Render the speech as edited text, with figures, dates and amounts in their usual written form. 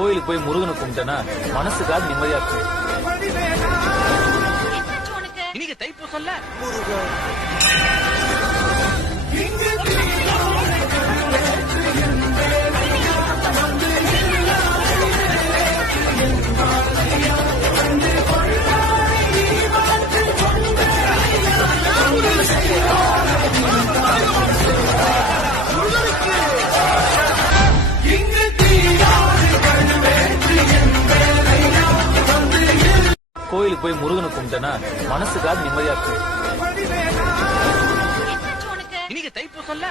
கோயிலுக்கு போய் முருகனை கும்பிட்டேன்னா மனசுக்காக நிம்மதியா இருக்கு. இன்னைக்கு தைப்பூசம்ல கோயிலுக்கு போய் முருகனை கும்பிட்டேன்னா மனசுக்காக நிம்மதியா இருக்கு. இன்னைக்கு தைப்பூசம்ல